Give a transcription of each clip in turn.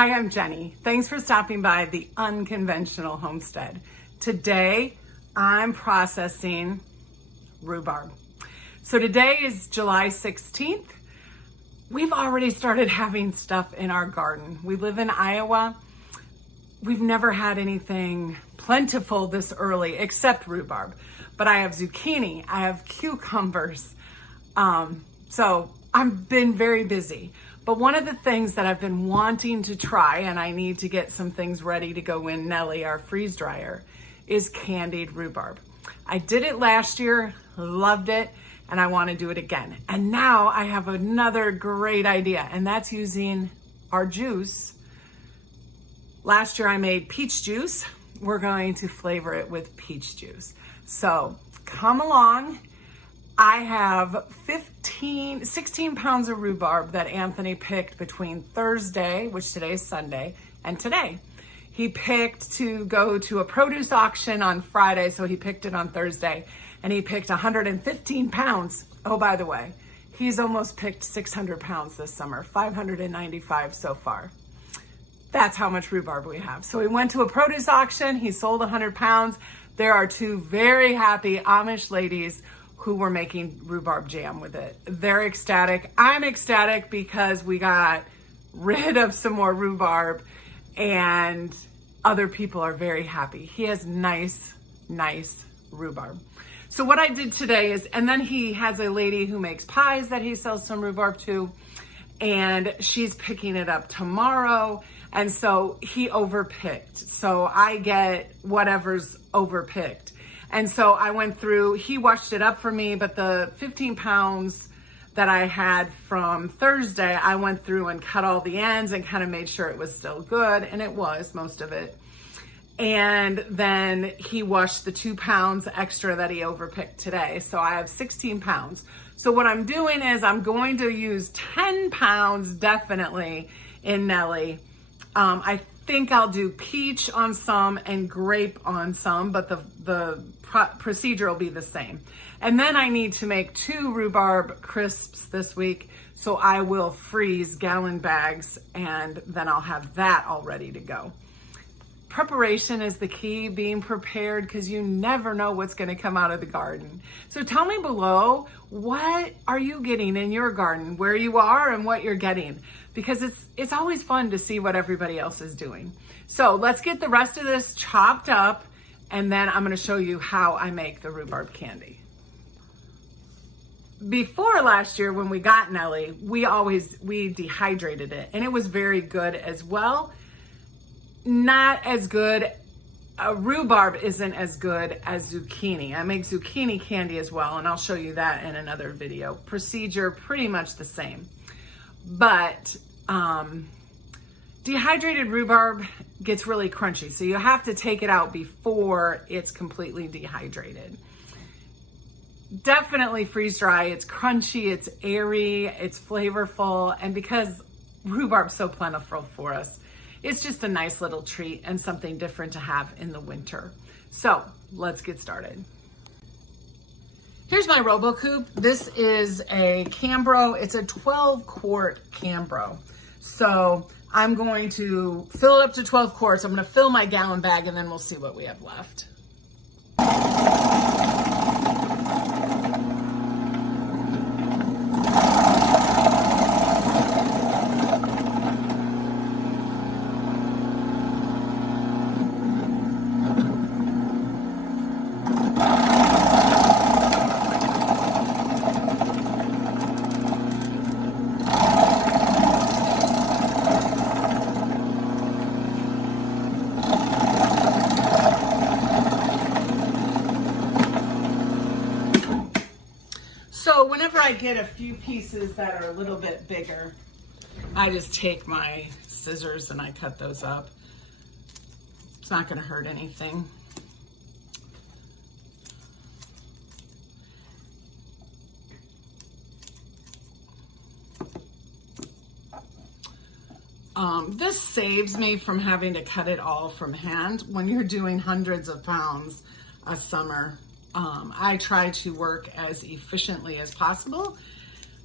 Hi, I'm Jenny. Thanks for stopping by the Unconventional Homestead. Today, I'm processing rhubarb. So today is July 16th. We've already started having stuff in our garden. We live in Iowa. We've never had anything plentiful this early except rhubarb. But I have zucchini, I have cucumbers. So I've been very busy. But one of the things that I've been wanting to try, and I need to get some things ready to go in Nelly, our freeze dryer, is candied rhubarb. I did it last year, loved it, and I want to do it again. And now I have another great idea, and that's using our juice. Last year I made peach juice. We're going to flavor it with peach juice. So come along. I have 16 pounds of rhubarb that Anthony picked between Thursday, which today is Sunday, and today. He picked to go to a produce auction on Friday, so he picked it on Thursday, and he picked 115 pounds. Oh, by the way, he's almost picked 600 pounds this summer, 595 so far. That's how much rhubarb we have. So he went to a produce auction, he sold 100 pounds. There are two very happy Amish ladies who were making rhubarb jam with it. They're ecstatic. I'm ecstatic because we got rid of some more rhubarb and other people are very happy. He has nice rhubarb. So what I did today is, and then he has a lady who makes pies that he sells some rhubarb to, and she's picking it up tomorrow. And so he overpicked. So I get whatever's overpicked. And so I went through, he washed it up for me, but the 15 pounds that I had from Thursday, I went through and cut all the ends and kind of made sure it was still good. And it was, most of it. And then he washed the 2 pounds extra that he overpicked today. So I have 16 pounds. So what I'm doing is I'm going to use 10 pounds definitely in Nelly. I think I'll do peach on some and grape on some, but the procedure will be the same. And then I need to make 2 rhubarb crisps this week, so I will freeze gallon bags and then I'll have that all ready to go. Preparation is the key, being prepared, because you never know what's going to come out of the garden. So tell me below, what are you getting in your garden, where you are and what you're getting, because it's always fun to see what everybody else is doing. So let's get the rest of this chopped up, and then I'm going to show you how I make the rhubarb candy. Before last year when we got Nelly, we dehydrated it, and it was very good as well. Not as good. Rhubarb isn't as good as zucchini. I make zucchini candy as well, and I'll show you that in another video. Procedure pretty much the same, but dehydrated rhubarb gets really crunchy, so you have to take it out before it's completely dehydrated. Definitely freeze dry. It's crunchy, it's airy, it's flavorful, and because rhubarb's so plentiful for us, it's just a nice little treat and something different to have in the winter. So let's get started. Here's my RoboCoupe. This is a Cambro. It's a 12-quart Cambro. So I'm going to fill it up to 12 quarts. I'm going to fill my gallon bag and then we'll see what we have left. So whenever I get a few pieces that are a little bit bigger, I just take my scissors and I cut those up. It's not going to hurt anything. This saves me from having to cut it all from hand. When you're doing hundreds of pounds a summer, I try to work as efficiently as possible.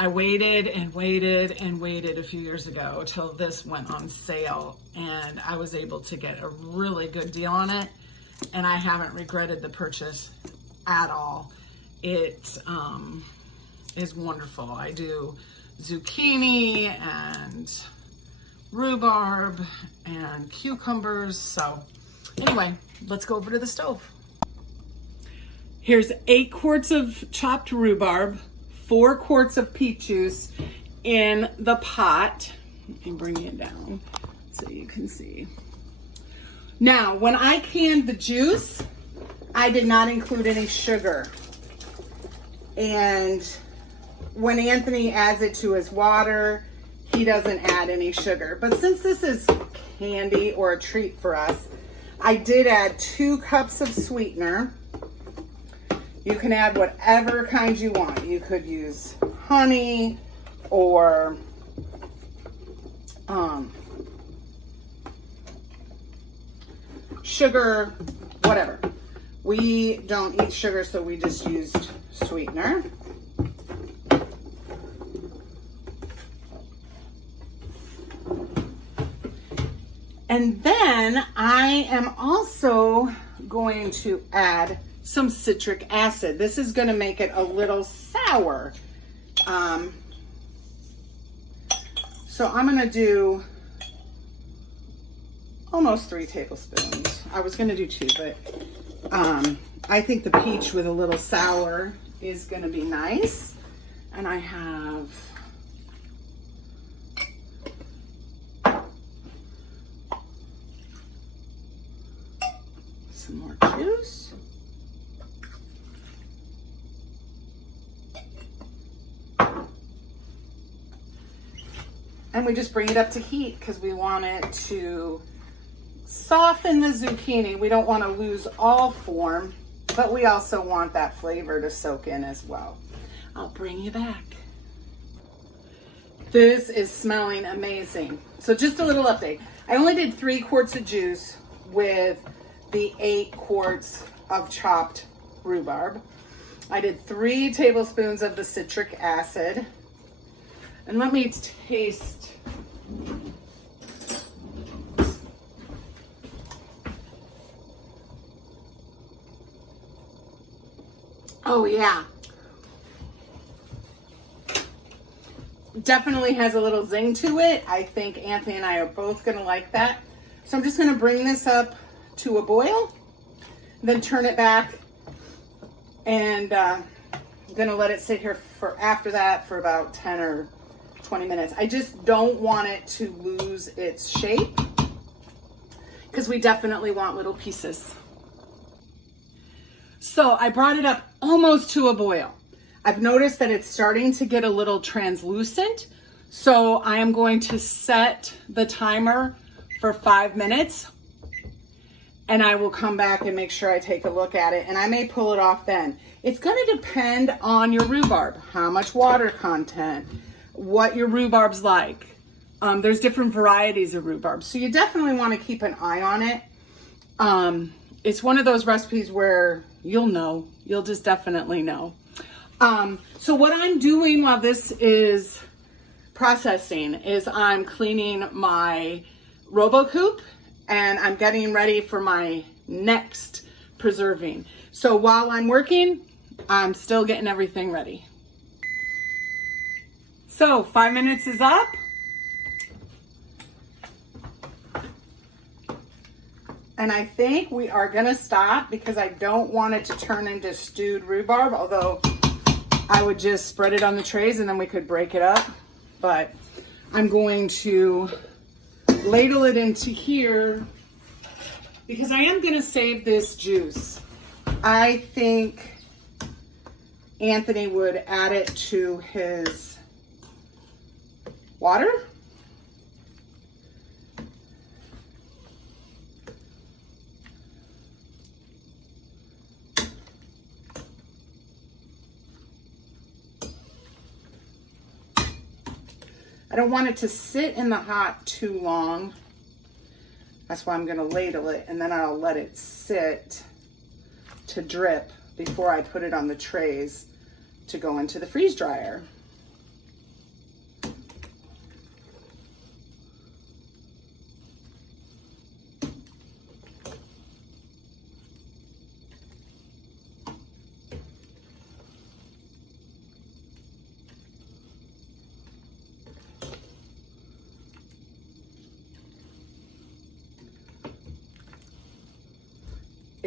I waited and waited and waited a few years ago till this went on sale, and I was able to get a really good deal on it, and I haven't regretted the purchase at all. It is wonderful. I do zucchini and rhubarb and cucumbers. So anyway, let's go over to the stove. Here's 8 quarts of chopped rhubarb, 4 quarts of peach juice in the pot. Let me bring it down so you can see. Now, when I canned the juice, I did not include any sugar. And when Anthony adds it to his water, he doesn't add any sugar. But since this is candy or a treat for us, I did add 2 cups of sweetener. You can add whatever kind you want. You could use honey or sugar, whatever. We don't eat sugar, so we just used sweetener. And then I am also going to add some citric acid. This is going to make it a little sour. So I'm going to do almost 3 tablespoons. I was going to do 2, but I think the peach with a little sour is going to be nice. And I have some more juice. And we just bring it up to heat because we want it to soften the zucchini. We don't want to lose all form, but we also want that flavor to soak in as well. I'll bring you back. This is smelling amazing. So just a little update. I only did 3 quarts of juice with the 8 quarts of chopped rhubarb. I did 3 tablespoons of the citric acid. And let me taste. Oh yeah. Definitely has a little zing to it. I think Anthony and I are both gonna like that. So I'm just gonna bring this up to a boil, then turn it back, and I'm gonna let it sit here for after that for about 10 or 20 minutes. I just don't want it to lose its shape because we definitely want little pieces. So I brought it up almost to a boil. I've noticed that it's starting to get a little translucent. So I am going to set the timer for 5 minutes, and I will come back and make sure I take a look at it, and I may pull it off then. It's going to depend on your rhubarb, how much water content, what your rhubarb's like. There's different varieties of rhubarb, so you definitely want to keep an eye on it. It's one of those recipes where you'll just definitely know. So what I'm doing while this is processing is I'm cleaning my RoboCoupe, and I'm getting ready for my next preserving. So while I'm working, I'm still getting everything ready. So 5 minutes is up. And I think we are gonna stop because I don't want it to turn into stewed rhubarb, although I would just spread it on the trays and then we could break it up. But I'm going to ladle it into here because I am gonna save this juice. I think Anthony would add it to his water. I don't want it to sit in the hot too long. That's why I'm going to ladle it, and then I'll let it sit to drip before I put it on the trays to go into the freeze dryer.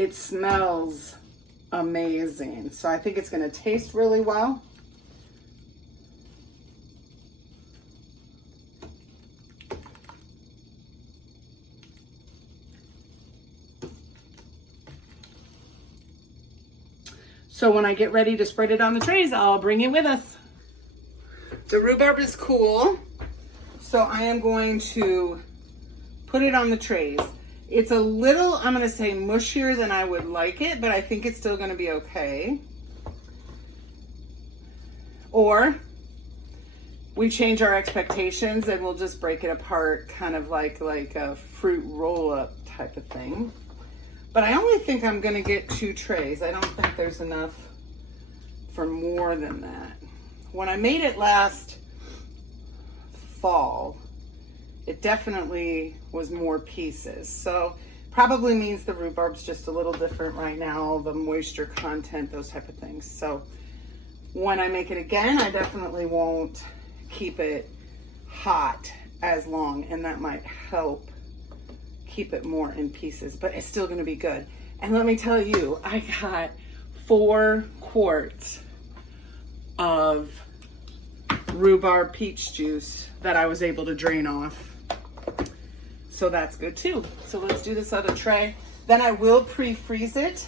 It smells amazing. So I think it's going to taste really well. So when I get ready to spread it on the trays, I'll bring it with us. The rhubarb is cool, so I am going to put it on the trays. It's a little, I'm gonna say, mushier than I would like it, but I think it's still gonna be okay. Or we change our expectations and we'll just break it apart, kind of like a fruit roll-up type of thing. But I only think I'm gonna get 2 trays. I don't think there's enough for more than that. When I made it last fall, it definitely was more pieces. So probably means the rhubarb's just a little different right now, the moisture content, those type of things. So when I make it again, I definitely won't keep it hot as long, and that might help keep it more in pieces, but it's still gonna be good. And let me tell you, I got 4 quarts of rhubarb peach juice that I was able to drain off. So that's good too. So let's do this other tray. Then I will pre-freeze it.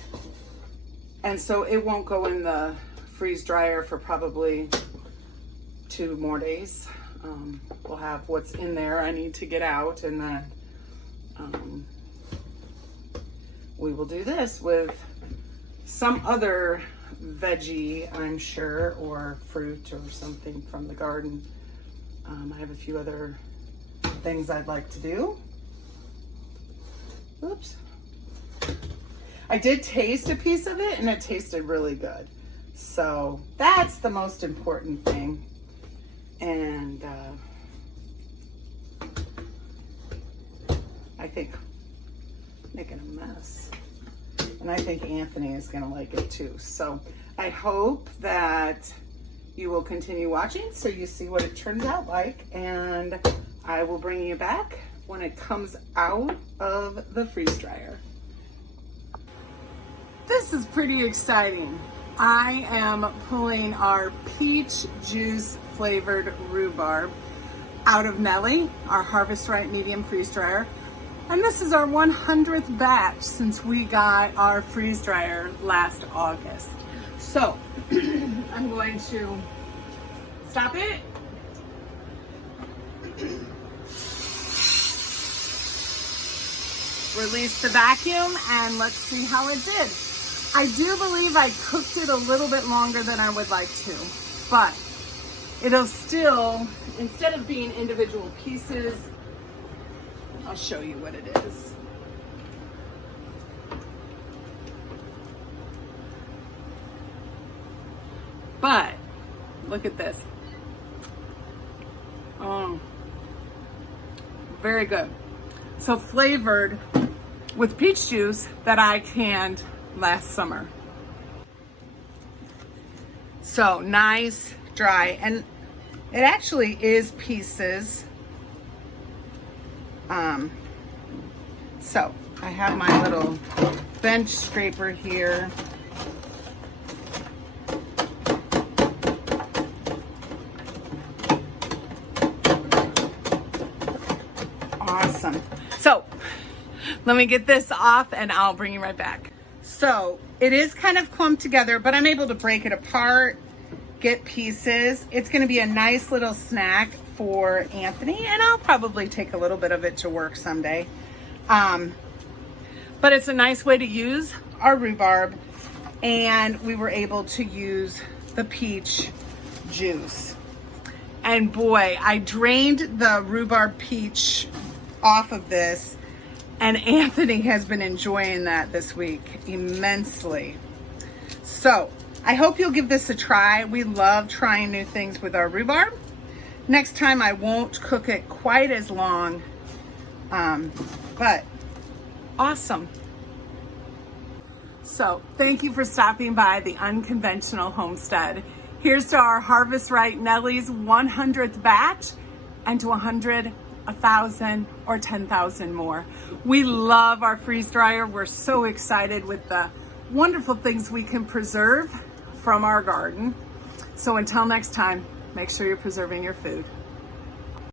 And so it won't go in the freeze dryer for probably 2 more days. We'll have what's in there I need to get out, and then we will do this with some other veggie, I'm sure, or fruit or something from the garden. I have a few other things I'd like to do. Oops. I did taste a piece of it and it tasted really good. So that's the most important thing. And I think making a mess. And I think Anthony is gonna like it too. So I hope that you will continue watching so you see what it turns out like. And I will bring you back when it comes out of the freeze dryer. This is pretty exciting. I am pulling our peach juice flavored rhubarb out of Nelly, our Harvest Right medium freeze dryer. And this is our 100th batch since we got our freeze dryer last August. So I'm going to stop it. Release the vacuum and let's see how it did. I do believe I cooked it a little bit longer than I would like to, but it'll still, instead of being individual pieces, I'll show you what it is. But look at this. Oh, very good. So flavored with peach juice that I canned last summer. So nice, dry, and it actually is pieces. So I have my little bench scraper here. Awesome. So let me get this off and I'll bring you right back. So it is kind of clumped together, but I'm able to break it apart, get pieces. It's going to be a nice little snack for Anthony, and I'll probably take a little bit of it to work someday. But it's a nice way to use our rhubarb, and we were able to use the peach juice. And boy, I drained the rhubarb peach off of this, and Anthony has been enjoying that this week immensely. So I hope you'll give this a try. We love trying new things with our rhubarb. Next time I won't cook it quite as long, but awesome. So thank you for stopping by the Unconventional Homestead. Here's to our Harvest Right Nellie's 100th batch and to 100 1,000 or 10,000 more. We love our freeze dryer. We're so excited with the wonderful things we can preserve from our garden. So until next time, make sure you're preserving your food.